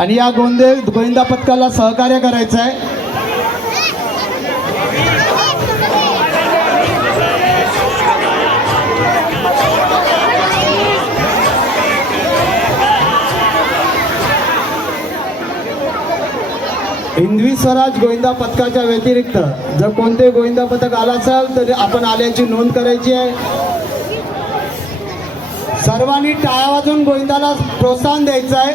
आणि या गोविंदा पथकाला सहकार्य करायचं आहे। हिंदवी स्वराज गोविंदा पथकाच्या व्यतिरिक्त जर कोणते गोविंदा पथक आला असेल तर आपण आल्याची नोंद करायची आहे। सर्वांनी टाळ्या वाजवून गोविंदाला प्रोत्साहन द्यायचं आहे।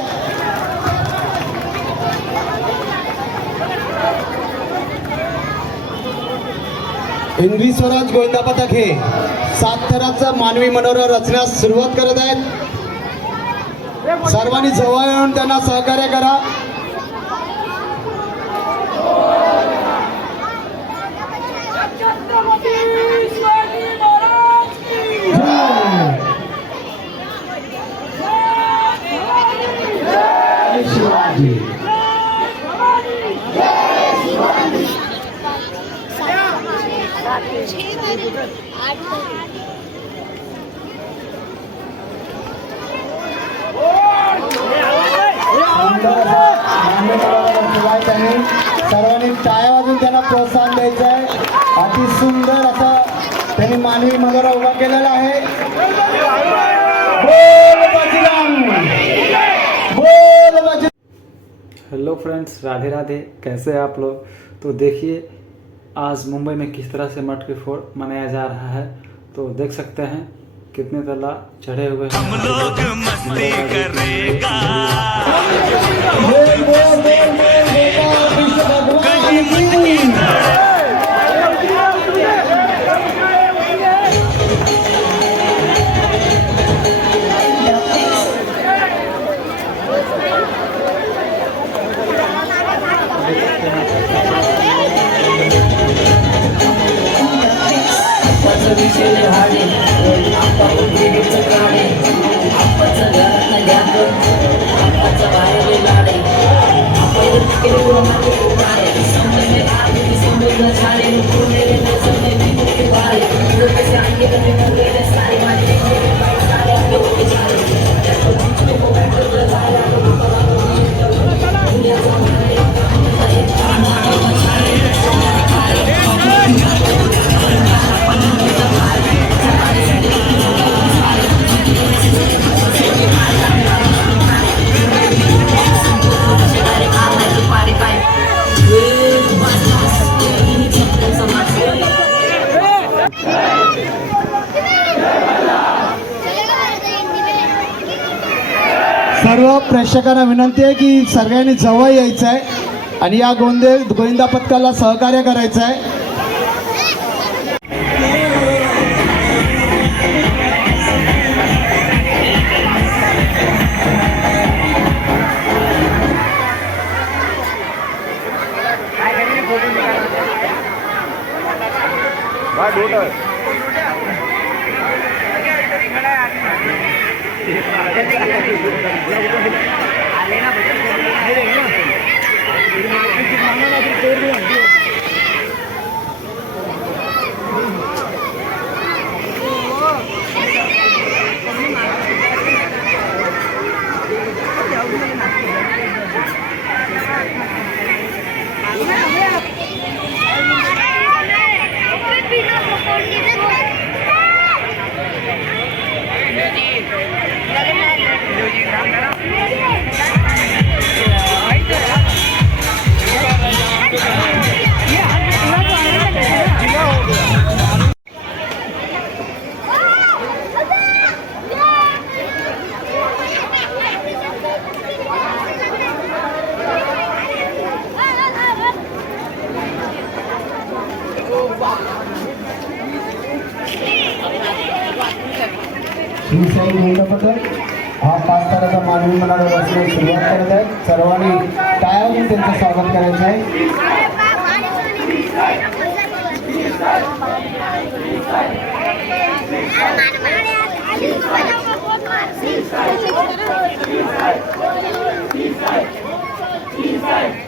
हिंदवी स्वराज गोविंदा पथक हे 7 थराचं मानवी मनोरम रचण्यास सुरुवात करत आहेत। सर्वांनी जवळ येऊन त्यांना सहकार्य करा। सर्वांनी टाळ्या वाजवून त्यांना प्रोत्साहन द्यायचं आहे। अति सुंदर असं त्यांनी मानवी मनोरा उभा केलेला आहे। Hello friends, Radhe Radhe. कैसे हैं आप लोग? तो देखिए आज मुंबई में किस तरह से मटकी फोड़ मनाया जा रहा है। तो देख सकते हैं कितने तला चढ़े हुए हैं। हम लोग मस्ती करेगा। सर्व प्रेक्षकांना विनंती आहे की सगळ्यांनी जवळ यायचं आहे आणि या गोविंदा पथकाला सहकार्य करायचं आहे। गोविंदा पथक हा 5 ताराचा मानवी मनोरा रचण्यास सुरुवात करत आहे। सर्वांनी टाळ्या वाजवून त्यांचं स्वागत करायचं आहे। Peace,